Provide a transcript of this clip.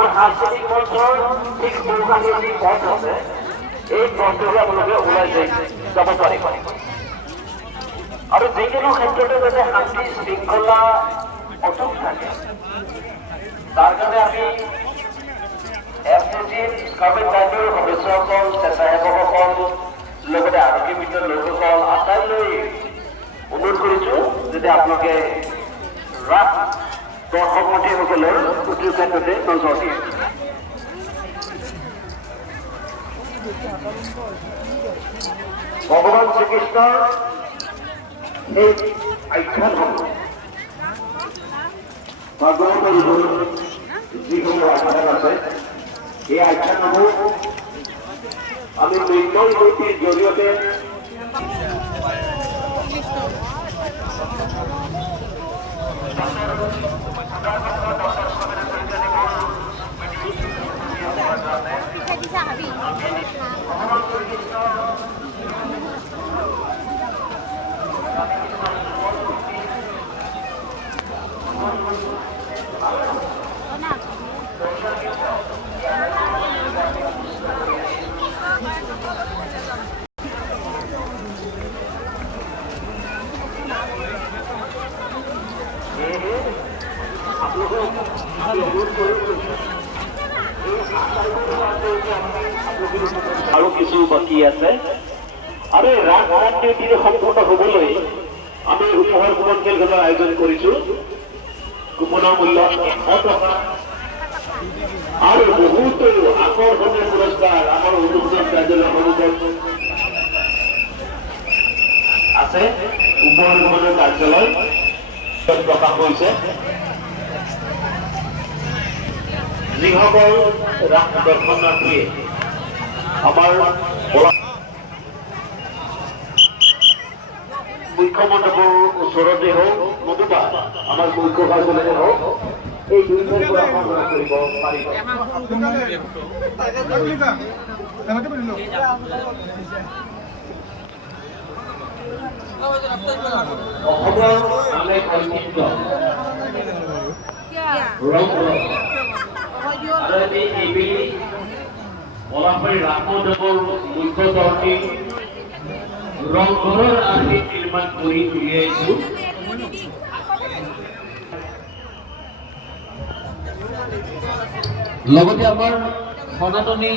আমাৰ সাংস্কৃতিক মঞ্চৰ ঠিক সোঁকাষে যি পথ আছে এই পথটোৰে আপোনালোকে ওলাই যাব পাৰিব আৰু যিকোনো ক্ষেত্ৰতে যাতে শান্তি শৃংখলা অটুট থাকে তাৰ কাৰণে আমি FCCৰ কাৰ্পেট বাইণ্ডৰ সদস্যসকল স্বেচ্ছাসেৱকসকল লগতে আৰক্ষী মিত্ৰৰ লোকসকল আটাইলৈ অনুৰোধ কৰিছোঁ যাতে আপোনালোকে ৰাস দৰ্শক মন্ত্ৰীসকলৰ প্ৰতিটো ক্ষেত্ৰতে নজৰ দিয়ে ভগৱান শ্ৰীকৃষ্ণৰ এই আখ্যানসমূহ ভাগৱতৰ যিসমূহ আখ্যান আছে এই আখ্যানসমূহ আমি মৃন্ময় গীতিৰ জৰিয়তে আৰু কিছু বাকী আছে আৰু ৰাস মন্দিৰ সম্পূৰ্ণ হ'বলৈ আমি উপহাৰ কুপন খেলখনৰ আয়োজন কৰিছোঁ কুপনৰ মূল্য 100 টকা আৰু বহুতো আকৰ্ষণীয় পুৰস্কাৰ আমাৰ অনুষ্ঠিত কাৰ্যালয়ৰ সন্মুখত আছে উপহাৰ কুপনৰ কাৰ্যালয় প্ৰকাশ হৈছে যিসকল ৰাস দৰ্শনাৰ্থীয়ে আমাৰ মুখ্য মণ্ডপৰ ওচৰতে হওক নতুবা আমাৰ মুখ্য কাৰ্যালয়তে হওক এই দুইটাৰ পৰা সংগ্ৰহ কৰিব পাৰিব অসমৰ আন এক ঐতিহ্য বলাপাৰী ৰামদেৱৰ মুখ্য চহৰটি ৰংঘৰৰ আৰ্হিত নিৰ্মাণ কৰি উলিয়াইছোঁ লগতে আমাৰ সনাতনী